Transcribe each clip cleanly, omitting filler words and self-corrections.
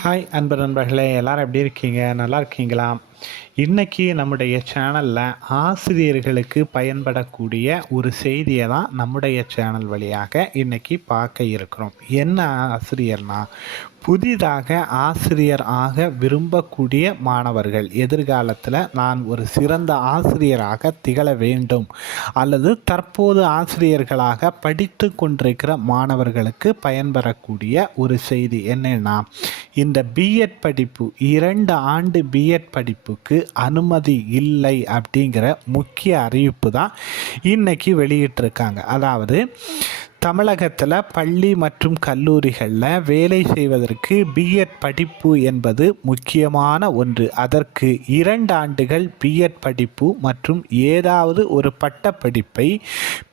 Hi அன்பு நண்பர்களே, எல்லாரும் எப்படி இருக்கீங்க? நல்லா இருக்கீங்களா? இன்னைக்கு நம்முடைய சேனலில் ஆசிரியர்களுக்கு பயன்படக்கூடிய ஒரு செய்தியை தான் நம்முடைய சேனல் வழியாக இன்னைக்கு பார்க்க இருக்கிறோம். என்ன ஆசிரியர்னா, புதிதாக ஆசிரியர் ஆக விரும்பக்கூடிய மாணவர்கள், எதிர்காலத்தில் நான் ஒரு சிறந்த ஆசிரியராக திகழ வேண்டும் அல்லது தற்போது ஆசிரியர்களாக படித்து கொண்டிருக்கிற மாணவர்களுக்கு பயன்பெறக்கூடிய ஒரு செய்தி என்னன்னா, இந்த பிஎட் படிப்பு 2 ஆண்டு பிஎட் படிப்புக்கு அனுமதி இல்லை அப்படிங்கிற முக்கிய அறிவிப்பு தான் இன்னைக்கு வெளியிட்டிருக்காங்க. அதாவது தமிழகத்தில் பள்ளி மற்றும் கல்லூரிகளில் வேலை செய்வதற்கு பிஎட் படிப்பு என்பது முக்கியமான ஒன்று. அதற்கு 2 ஆண்டுகள் பிஎட் படிப்பு மற்றும் ஏதாவது ஒரு பட்டப்படிப்பை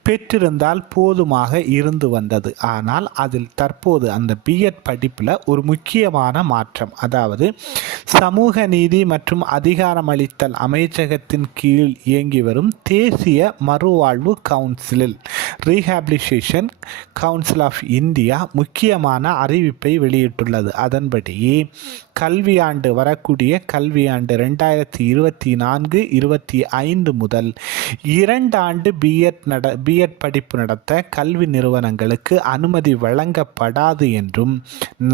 பெற்றிருந்தால் போதுமாக இருந்து வந்தது. ஆனால் அதில் தற்போது அந்த பிஎட் படிப்பில் ஒரு முக்கியமான மாற்றம், அதாவது சமூக நீதி மற்றும் அதிகாரமளித்தல் அமைச்சகத்தின் கீழ் இயங்கி வரும் தேசிய மறுவாழ்வு கவுன்சிலில் ரீஹாபிலிட்டேஷன் கவுன்சில் ஆஃப் இந்தியா முக்கியமான அறிவிப்பை வெளியிட்டுள்ளது. அதன்படி கல்வியாண்டு வரக்கூடிய கல்வியாண்டு 2024-25 முதல் 2 ஆண்டு பிஎட் படிப்பு நடத்த கல்வி நிறுவனங்களுக்கு அனுமதி வழங்கப்படாது என்றும்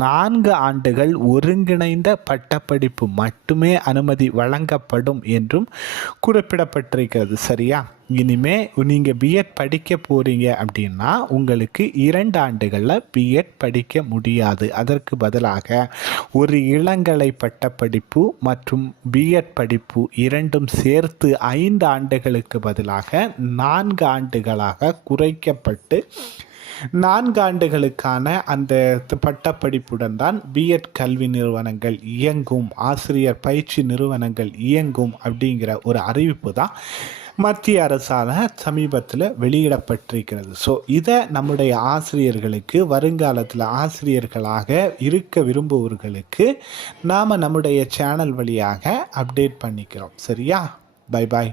4 ஆண்டுகள் ஒருங்கிணைந்த பட்டப்படிப்பு மட்டுமே அனுமதி வழங்கப்படும் என்றும் குறிப்பிடப்பட்டிருக்கிறது. சரியா? இனிமே நீங்கள் பிஎட் படிக்க போகிறீங்க அப்படின்னா உங்களுக்கு 2 ஆண்டுகளில் பிஎட் படிக்க முடியாது. அதற்கு பதிலாக ஒரு இளங்கலை பட்டப்படிப்பு மற்றும் பிஎட் படிப்பு இரண்டும் சேர்த்து 5 ஆண்டுகளுக்கு பதிலாக 4 ஆண்டுகளாக குறைக்கப்பட்டு 4 ஆண்டுகளுக்கான அந்த பட்டப்படிப்புடன் தான் பிஎட் கல்வி நிறுவனங்கள் இயங்கும், ஆசிரியர் பயிற்சி நிறுவனங்கள் இயங்கும் அப்படிங்கிற ஒரு அறிவிப்பு தான் மத்திய அரசால் சமீபத்தில் வெளியிடப்பட்டிருக்கிறது. ஸோ இதை நம்முடைய ஆசிரியர்களுக்கு, வருங்காலத்தில் ஆசிரியர்களாக இருக்க விரும்புபவர்களுக்கு நாம் நம்முடைய சேனல் வழியாக அப்டேட் பண்ணிக்கிறோம். சரியா? Bye bye.